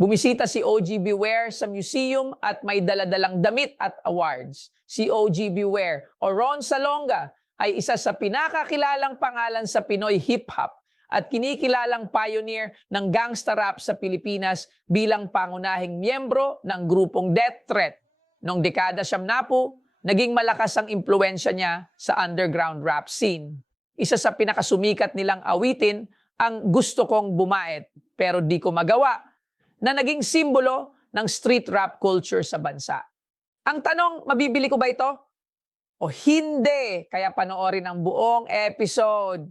Bumisita si OG Beware sa museum at may daladalang damit at awards. Si OG Beware o Ron Salonga ay isa sa pinakakilalang pangalan sa Pinoy hip-hop at kinikilalang pioneer ng gangsta rap sa Pilipinas bilang pangunahing miyembro ng grupong Death Threat. Noong dekada 70, naging malakas ang impluensya niya sa underground rap scene. Isa sa pinakasumikat nilang awitin ang Gusto Kong Bumait pero Di Ko Magawa, na naging simbolo ng street rap culture sa bansa. Ang tanong, mabibili ko ba ito? O hindi? Kaya panoorin ang buong episode.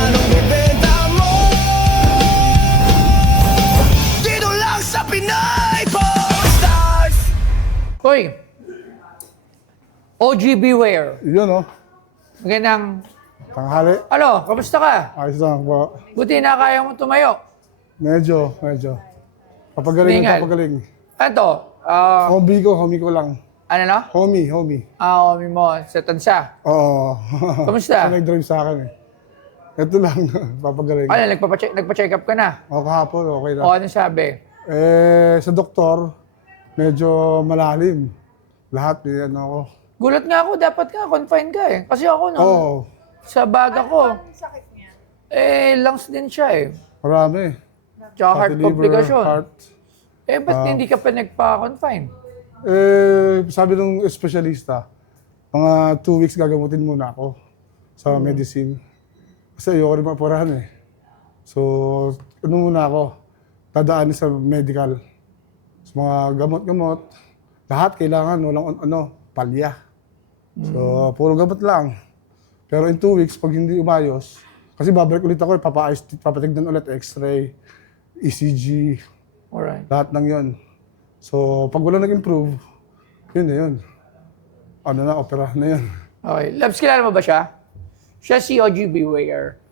Anong bibenta mo? Dito lang sa Pinay Stars. Hoy! OG Beware. Yun, oh. Magandang... Tanghali. Ano, kamusta ka? Ayos lang po. Buti na kaya mo tumayo. Medyo. Papagaling Tingal. ng papagaling. Ito, Homie ko lang. ano no? Homie. Homie mo sa tansa. Oo. Kamusta? Siya nag-drive sa akin eh. Ito lang, papagaling. Ano, nagpa-check up ka na? O kahapon, okay lang. O ano sabi? Sa doktor, medyo malalim. Lahat, ano ako. Gulat nga ako, dapat ka, confined ka eh. Kasi ako, no, Oo, sa baga ko, lungs din siya eh. marami. Tsaka heart Fatty liver, complication. heart. Ba't hindi ka pa nagpa-confine? Sabi ng espesyalista, mga 2 weeks gagamutin muna ako sa medicine. Kasi ayoko rin mapurahan eh. So, ano muna ako, dadaan sa medical. Sa mga gamot-gamot, lahat kailangan, walang palya. So, puro gamot lang. Pero in 2 weeks, pag hindi umayos, kasi babalik ulit ako, papatignan ulit, x-ray, ECG, Alright. lahat ng yon. So, pag wala nag-improve, yun na yun. Ano na, opera na yun. Okay. Labs, kilala mo ba siya? Siya si OG Beware.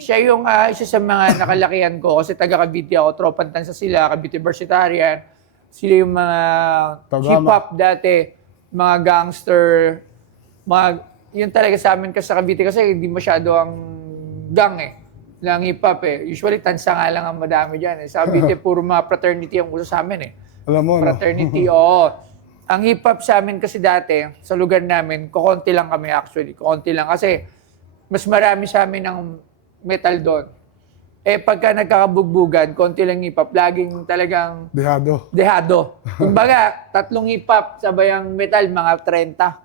Siya yung isa sa mga nakalakihan ko kasi taga Cavite ako, tropang tansa sila, Cavite Versatarian. Sila yung mga Tama. hip-hop dati, mga gangster, yun talaga sa amin kasi sa Cavite kasi hindi masyado ang gang eh, ng hip-hop eh. Usually tansa nga lang ang madami dyan eh. Sa Cavite, puro mga fraternity ang uso sa amin eh. Alam mo, no? Fraternity, oo. Ang hip-hop sa amin kasi dati, sa lugar namin, kukonti lang kami actually. Kukonti lang kasi mas marami sa amin ng metal doon. Pagka nagkakabugbugan, konti lang hip-hop, laging talagang dehado. Kumbaga, 3 hip-hop, sabay ang metal, mga 30.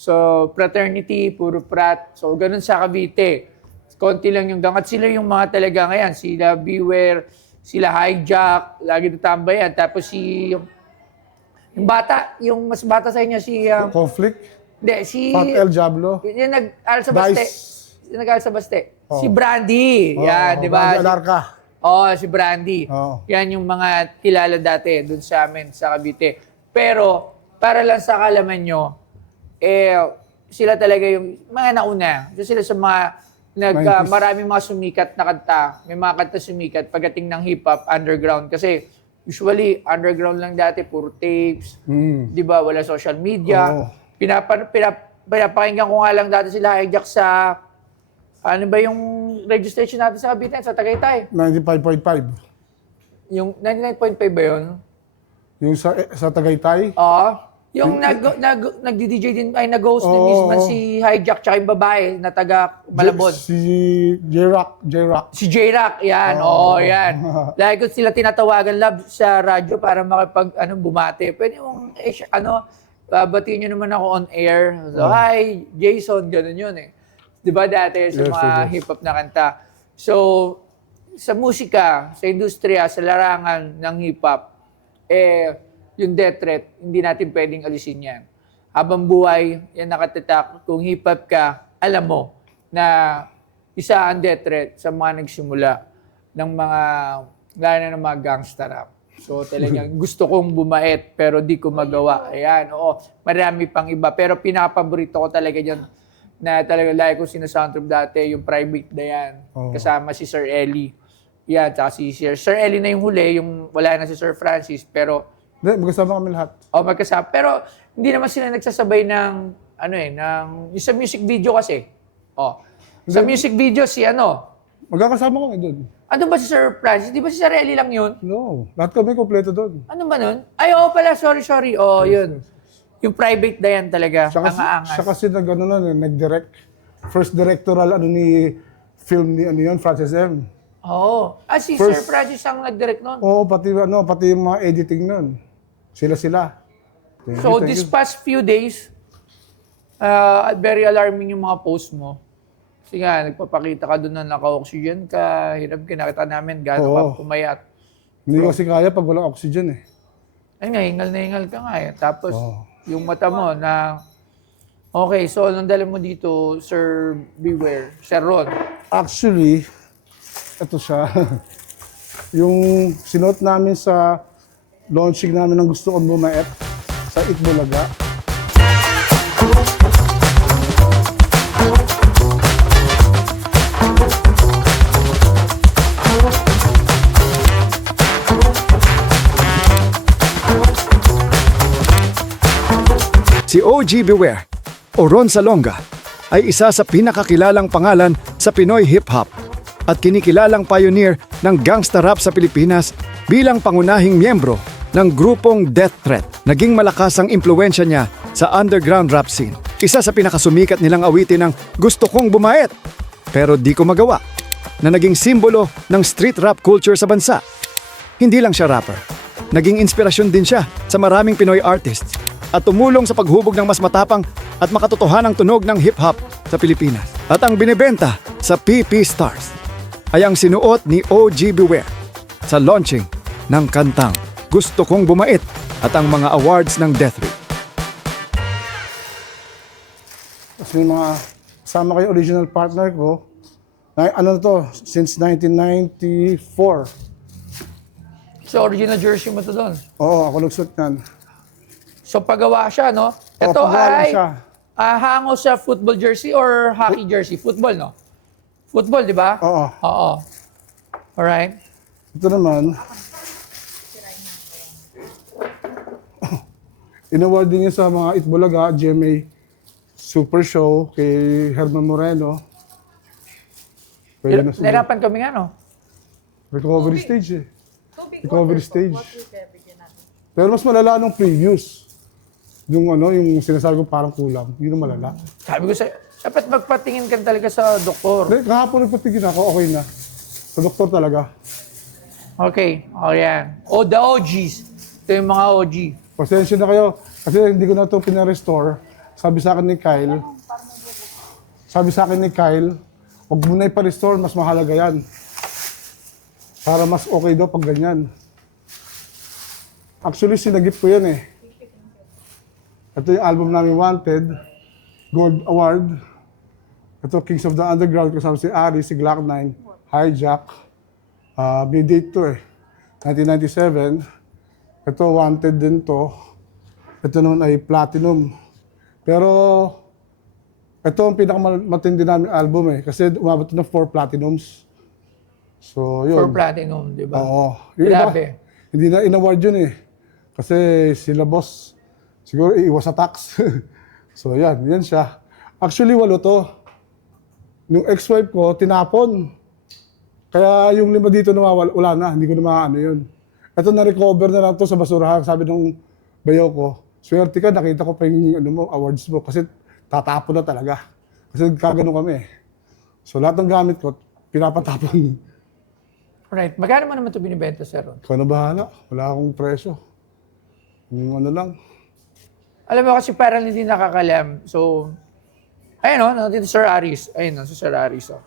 So, fraternity, puro frat. So, ganun sa Cavite. Konti lang yung gang. At sila yung mga talaga ngayon. Sila Beware, sila Hijack, lagi natambayan. Tapos yung bata, yung mas bata sa inyo, si... Conflict? Hindi, si... Fat El Diablo? Yung nag-aral sa Baste. Dice. Yung nag-aral sa Baste. Oh. Si Brandy. Yan, di ba? Brandy Alarca. Si Brandy. Oh. Yan yung mga kilala dati doon sa amin, sa Cavite. Pero, para lang sa kalaman nyo, sila talaga yung mga nauna. So sila sa mga maraming mga sumikat na kanta. May mga kanta sumikat pagdating ng hip-hop, underground. Kasi usually, underground lang dati, puro tapes. Di ba? Wala social media. Oh. Pinapakinggan ko nga lang dati sila Hijack sa... Ano ba yung radio station natin sa Cavite? Sa Tagaytay. 95.5. Yung 99.5 ba yun? Yung sa Tagaytay? Oo. Yung nagdi-DJ din, ay nag-host din mismo si Hijack tsaka yung babae na taga Malabon. Si J-Rock. Si J-Rock, yan. Yan. Lagi ko sila tinatawagan love sa radyo para bumate. Pwede mong, babatiin nyo naman ako on air. So, hi, Jason, ganun yun eh. Di ba dati sa mga hip-hop na kanta? So, sa musika, sa industriya, sa larangan ng hip-hop, yung death threat, hindi natin pwedeng alisin yan. Habang buhay, yan nakatatak. Kung hip-hop ka, alam mo na isa ang death threat sa mga nagsimula ng mga, lalo na ng mga gangsta rap. So talagang gusto kong bumait pero di ko magawa. Ayan, marami pang iba. Pero pinapaborito ko talaga yun na talaga like ko sinasoundtrap dati, yung Private Dayan. Kasama si Sir Ellie. Yan, tsaka si Sir Ellie na yung huli, yung wala na si Sir Francis. Pero Hindi, magkasama kami lahat. magkasama. Pero hindi naman sila nagsasabay ng yung sa music video kasi. Sa music video si Magkakasama kami doon. Ano ba si Sir Francis? Di ba si Sir Eli lang yun? No, lahat kami kompleto doon. Ano ba nun? Ay, oo pala. Sorry. Oh, yun. Yung private na yan talaga. Anga-angas. Siya kasi nag-direct. First directorial ni film ni Francis M. Oo. Si First- Sir Francis ang nag-direct nun. Oo, pati yung mga editing nun. Sila. Thank So, you. this past few days, very alarming yung mga post mo. Kasi nga, nagpapakita ka doon na naka-oxygen ka, hirap kinakita namin, gano'n ka Oo. pumayat. Hindi kasi kaya pag walang oxygen eh. Ay nga, hingal na hingal ka nga eh. Tapos, Oo. yung mata mo na, okay, so anong dala mo dito, Sir Beware, Sir Ron? Actually, ito siya. Yung sinuot namin sa launching namin ng Gusto Kong Bumait sa Itbulaga. Si OG Beware o Ron Salonga ay isa sa pinakakilalang pangalan sa Pinoy hip-hop at kinikilalang pioneer ng gangsta rap sa Pilipinas bilang pangunahing miyembro ng grupong Death Threat. Naging malakas ang impluensya niya sa underground rap scene. Isa sa pinakasumikat nilang awitin ng Gusto Kong Bumait pero di ko magawa na naging simbolo ng street rap culture sa bansa. Hindi lang siya rapper. Naging inspirasyon din siya sa maraming Pinoy artists at tumulong sa paghubog ng mas matapang at makatotohanang tunog ng hip-hop sa Pilipinas. At ang binibenta sa PP Stars ay ang sinuot ni OG Beware sa launching ng kantang Gusto Kong Bumait at ang mga awards ng Death Ray. Tapos may mga kasama ko yung original partner ko. Since 1994. So, original jersey mo to doon. Oo, ako nagsuot yan. So, pagawa siya, no? Ito pagawa lang ay siya. hango sa football jersey or hockey jersey? Football, no? Football, di ba? Oo. Oo. Alright. Ito naman, inaward din niya sa mga Itbulaga, GMA Super Show kay Herman Moreno. Pwede na sa Nahirapan kami nga, no? recovery stage eh. Recovery stage. Pero mas malala nung previous. Yung sinasabi ko parang kulang. Yun ang malala. Sabi ko sa'yo, dapat magpatingin ka talaga sa doktor. Kahapon nagpatigin ako, okay na. Sa doktor talaga. Okay. O, yan. O, the OGs. Ito yung mga OG. Pasensya na kayo. Kasi hindi ko na ito pinarestore. Sabi sa akin ni Kyle, huwag mo na ipa-restore, mas mahalaga yan. Para mas okay daw pag ganyan. Actually, sinagip ko yan eh. Ito yung album namin Wanted, Gold Award. Ito, Kings of the Underground, kasama si Ari, si Glock 9, Hijack. May date to eh, 1997. Ito, Wanted din to. Ito naman ay Platinum. Pero, ito ang pinakamatindi namin album eh. Kasi umabot ng 4 Platinums. So, yun. For platinum, di ba? Oo. Yung iba, Grabe. hindi na in-award yun eh. Kasi sila boss, siguro iwas sa tax. So yan siya. Actually, 8 to. Yung ex-wife ko, tinapon. Kaya yung 5 dito nawawala, wala na, hindi ko na maano yun. Ito na-recover na lang to sa basurahan. Sabi ng bayaw ko, swerte ka, nakita ko pa yung awards mo. Kasi tatapon na talaga. Kasi kagano kami eh. So lahat ng gamit ko, pinapatapon. Right. Magkano mo naman ito binibenta, Sir Ron? Ikaw na bahala. Wala akong presyo. Yung lang. Alam mo kasi parang hindi nakakalam. So, ayun o, nandito Sir Aris. Ayun o, si Sir Aris o.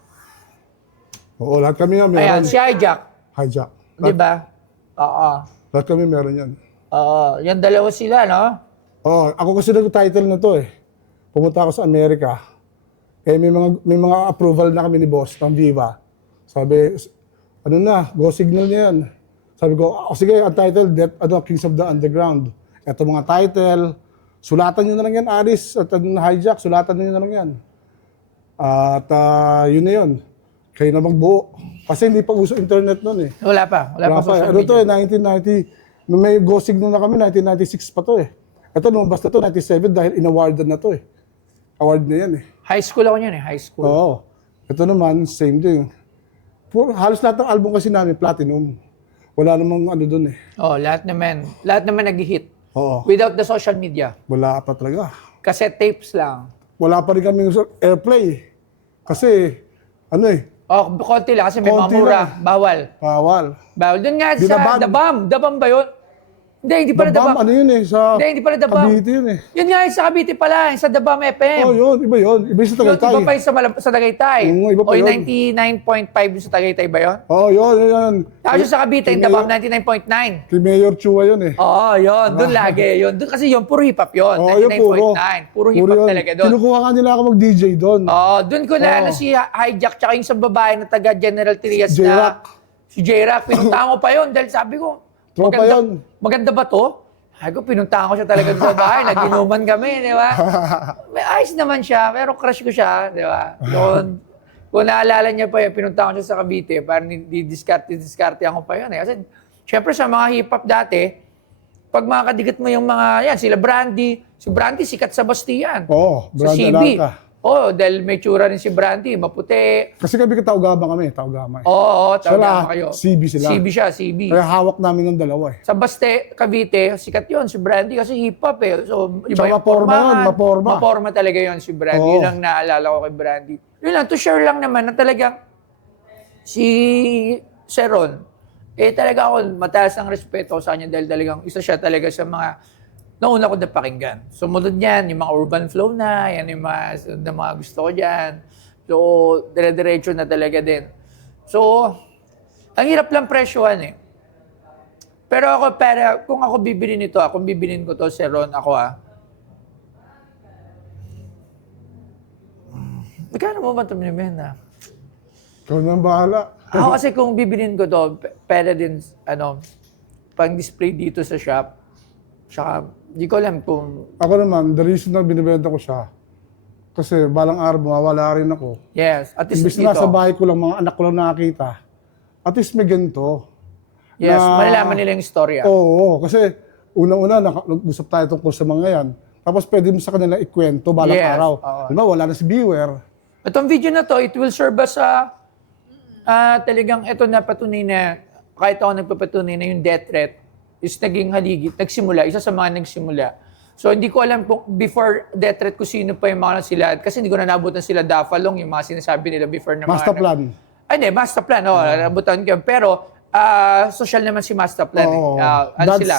Oo, lahat kami nga meron. Ayan, si Hijack. Hijack. Di ba? Oo. Lahat kami meron yan. Oo. Yan dalawa sila, no? Oh, ako kasi nag-title na to eh. Pumunta ako sa Amerika. Eh may mga approval na kami ni boss ng Viva. Sabi, go signal niya yan. Sabi ko, sige, ang title, Kings of the Underground. Ito mga title, sulatan nyo na lang yan, Aris, at Hijack, sulatan nyo na lang yan. At yun na yun. Kayo na magbuo. Kasi hindi pa uso internet nun eh. Wala pa. Wala pa social Ano to media. eh, 1990, nung may go signal na kami, 1996 pa to eh. Ito lumabas na to, 97, dahil in-awardan na to eh. Award na yan eh. High school ako niyan eh. High school. Oo. Ito naman, same din. halos lahat ng album kasi namin, platinum. Wala namang ano doon eh. Oh, lahat naman nag-hit. Oo. Without the social media. Wala pa talaga. Cassette tapes lang. Wala pa rin kami airplay. Kasi, ano eh, Oh, konti lang kasi may mga Konti mura. lang. Bawal. bawal. Doon nga Binaban. sa The Bam ba yun? Hindi pala The Dabam, Bam. ano yun eh, sa Hindi pala The Bam. Cavite yun eh. Yun nga yung sa Cavite pala, yung sa The Bam FM. Oh, yun, iba yun. Iba yung sa Yun, Tagaytay. iba pa yung sa Tagaytay. Oo, iba pa O yung yun. 99.5 yung sa Tagaytay ba yun? Oh, yun. Tapos yung sa Cavite, yung The Bam 99.9. Kay Mayor Chua yun eh. Oo, yun. Doon lagi. Yun. Doon kasi yun, puro hip-hop yun. Oo, yun, 99.9. Puro hip-hop yun. talaga doon. Kinukuha nga nila ako mag-DJ doon. Oo, doon ko na Oo. si Hijack tsaka yung sa babae na taga General Trias Si J-Rock. Si J-Rock. Pinuntahan ko pa yun dahil sabi ko, Tropa yun. maganda ba to? Sabi ko, pinuntahan ko siya talaga doon sa bahay. Nag-inuman kami, di ba? May ayos naman siya, pero crush ko siya, di ba? Doon, kung naalala niya pa yun, pinuntahan ko siya sa Cavite, parang diskarte ako pa yun. Eh. Kasi, syempre sa mga hip-hop dati, pag mga kadigat mo yung mga, yan, sila Brandy, si Brandy sikat sa Bastian. Oo, Sa Brandy CB. Alarca. Oo, dahil may tsura rin si Brandy, maputi. Kasi kami Taugama kami, Taugama eh. Oo, Sila, tama kayo. CB sila. CB siya, CB. Kaya hawak namin ng dalawa eh. Sa Baste, Cavite, sikat yun, si Brandy kasi hip-hop eh. So, iba Tsaka yung maporma yun, pormahan. maporma. Maporma talaga yun si Brandy. Oo. Yun lang naalala ko kay Brandy. Yun lang, to share lang naman na talagang si Seron, talaga ako mataas ang respeto sa kanya dahil talagang isa siya talaga sa mga nauna ko na pakinggan. Sumunod yan, yung mga urban flow na, yan yung mga gusto ko dyan. So, dire-diretso na talaga din. So, ang hirap lang presyohan eh. Pero ako, kung ako bibili nito, kung bibilin ko to, Seron, ako magkano mo ba ito binibenta? Ikaw nang bahala. Ako kasi kung bibilin ko to, pwede din, pang-display dito sa shop. Tsaka, di ko alam kung, Ako naman, the reason na binibenta ko siya, kasi balang araw mawawala rin ako. yes, at least Imbis dito. na nasa bahay ko lang, mga anak ko lang nakakita, at least may ganito. Yes, na- malalaman nila yung istorya. Oo, kasi unang-una, nag-usap tayo tungkol sa mga yan. Tapos pwede mo sa kanila ikwento balang Yes, araw. oo. Diba, wala na si viewer. Itong video na to, it will serve as talagang ito na patunay na, kahit ako nagpapatunay na yung death threat is naging haligit, nagsimula, isa sa mga nagsimula. So hindi ko alam kung before death threat ko sino pa yung mga sila, kasi hindi ko na nabutan sila Dafalong, yung mga sinasabi nila before na Master mga... plan. Ay, hindi, master plan, nabutan ko. Pero, social naman si master plan. Oo. Ano That's- sila?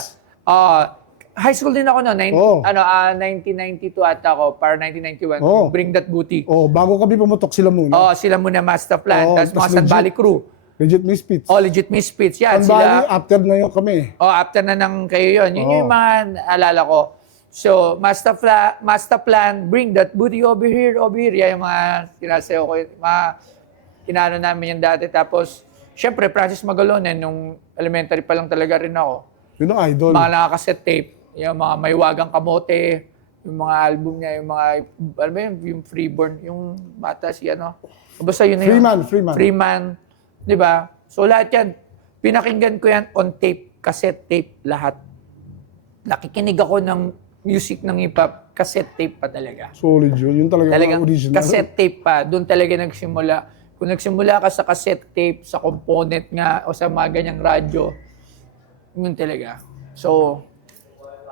High school din ako noon, Oo. 1992 ata ako, para 1991, Oo. Bring That Booty. Oh, bago kami pumutok sila muna. Oh, sila muna master plan. Oo, Tapos mga tas Sun Valley legit. crew. Legit misfits. Oh, legit misfits. Yan, Sun Valley, sila. after na yun kami. Oh, after na ng kayo yun. Yun Oo. yung mga naalala ko. So, master plan, bring that booty over here. Yan yung mga sinasayo ko. Mga kinano namin yung dati. Tapos, syempre, Francis Magalonen, nung elementary pa lang talaga rin ako. Yun ang idol. Mga nakakaset tape. Yung mga May Wagang Kamote. Yung mga album niya. Yung mga, ano ba yun? Yung Freeborn. Yung bata si ano. Basta yun na yun. Freeman. Freeman. Di ba? So lahat yan, pinakinggan ko yan on tape, cassette tape, lahat. Nakikinig ako ng music ng hip-hop, cassette tape pa talaga. Solid yun. Yun talaga Talagang ang original. cassette tape pa, doon talaga nagsimula. Kung nagsimula ka sa cassette tape, sa component nga, o sa mga ganyang radyo, yun talaga. So,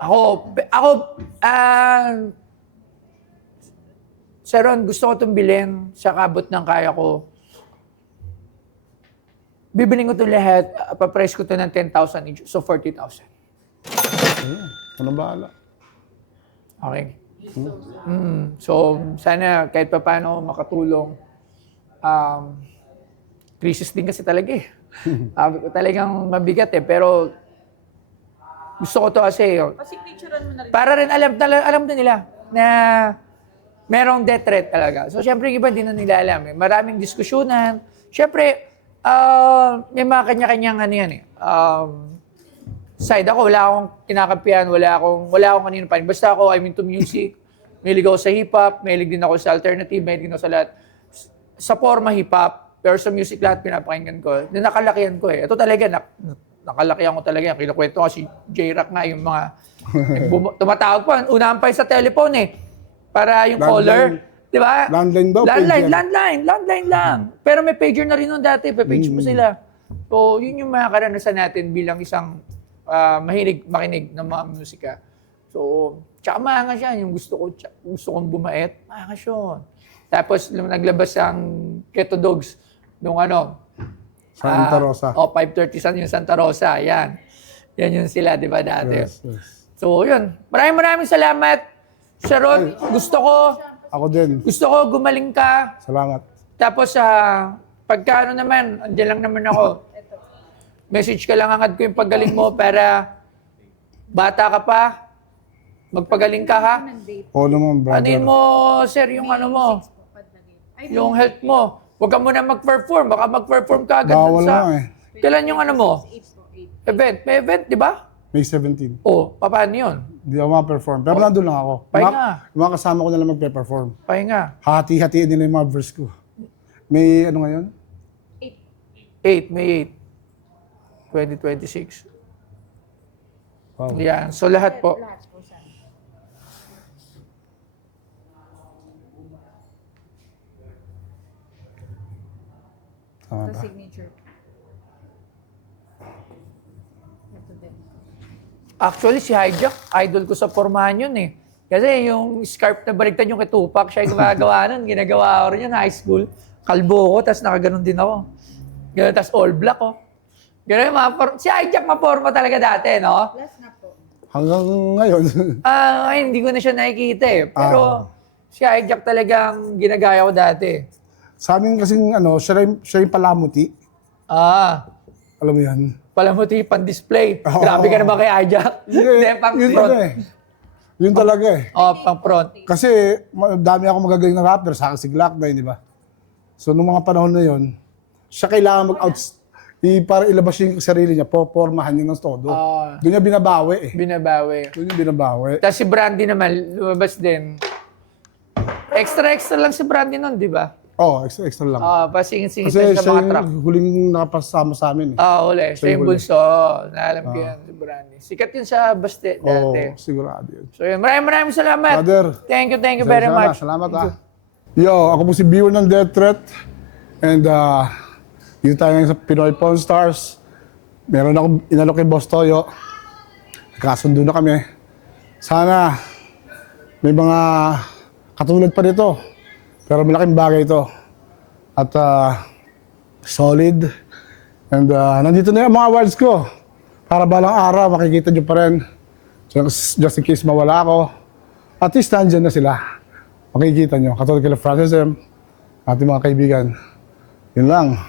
ako, Seron, gusto ko itong bilhin sa kabot ng kaya ko. Bibiling ko itong lahat, paprice ko ito ng 10,000 each, so 40,000. Anong bahala? Okay? So, sana kahit pa paano makatulong. Crisis din kasi talaga eh. Talagang mabigat eh, pero gusto ko to kasi Pasignature mo na rin. para rin alam din nila na merong death threat talaga. So, syempre, yung iba din na nila alam. Eh. Maraming diskusyonan. Syempre, may mga kanya-kanyang ano yan eh. Side ako, wala akong kinakampihan, wala akong kanino pa. Basta ako, I'm into music. Mahilig ako sa hip-hop, mahilig din ako sa alternative, mahilig din ako sa lahat. Sa forma hip-hop, pero sa music lahat pinapakinggan ko. Nakalakihan ko eh. Ito talaga, nakalakihan ko talaga. Kinukwento ko si J-Rock nga, yung mga tumatawag pa. Unahan pa sa telephone eh. Para yung Landline. caller, Di ba? Landline daw, Landline, pager. landline lang. Pero may pager na rin noon dati, pe-page mo sila. So, yun yung mga karanasan natin bilang isang makinig ng mga musika. So, tsaka maangas yan. Yung gusto kong bumait, maangas yun. Tapos, naglabas ang Keto Dogs nung Santa Rosa. 5:30 yung Santa Rosa. Yan. Yan yung sila, di ba, dati? Yes. So, yun. Maraming salamat. Sharon, gusto Ako din. ko gumaling ka. Salamat. Tapos, pagka naman, andyan lang naman ako. Message ka lang agad ko yung paggaling mo para bata ka pa, magpagaling ka ha. Oo naman, brother. Anin mo, sir, yung mo, yung health mo. Huwag ka muna mag-perform, baka mag-perform ka agad. Bawal na eh. Kailan yung mo? Event. May event, di ba? May 17. Oh, paano yun? Hindi ako ma-perform. Pero nandun lang ako. Pahinga. Yung mga kasama ko na lang magpe-perform. Pahinga. Hati-hatiin nila yung mga verse ko. May ano ngayon? 8, May 8, 2026. Wow. Yan. So, lahat po. Tama Ito ba? signature. Ito din. Actually, si Hijack, idol ko sa formahan yun eh. Kasi yung scarf na baliktad yung kay Tupac, siya yung gumagawa nun. Ginagawa ko rin yun, high school. Kalbo ko, tapos nakaganon din ako. Ganun, tapos all black ko. Ganun yung si Hijack maporma talaga dati, no? Last na po. Hanggang ngayon. Ay, hindi ko na siya nakikita eh. Pero si Hijack talagang ginagaya ko dati. Sa amin kasing siya yung palamuti. Alam mo yan? Palamuti pan-display. Oo. Grabe ka naman kay Hijack. Hindi, pang Yun front. talaga eh. Yun talaga eh. Pang front. Kasi dami ako magagaling na rapper, sa akin si Glock 9, di ba? So, nung mga panahon na yun, siya kailangan para ilabas yung sarili niya, popormahan niya ng todo. Doon niya binabawi eh. Binabawi. Doon niya binabawi. Tapos si Brandy naman, lumabas din. Extra lang si Brandy nun, di ba? Extra lang. Pasingin-singin Kasi sa siya mga trap. yung huling nakapasama sa amin eh. Uli. Siya yung huli. bunso. Naalam ko yan, si Brandy. Sikat yun sa Baste dati. Sigurado yun. So yun, maraming salamat. Brother. Thank you very Sana, much. Salamat Yo, ako po si Biwan ng Death Threat. And dito tayo ngayon sa Pinoy Pawn Stars. Meron akong inalok kay Boss Toyo. Nagkasundo na kami. Sana may mga katulad pa nito. Pero malaking bagay ito. At solid. And nandito na yung mga awards ko. Para balang araw, makikita nyo pa rin. Just in case mawala ako. At least nandyan na sila. Makikita nyo. Katulad kila Francis M. Ating mga kaibigan. Yun lang.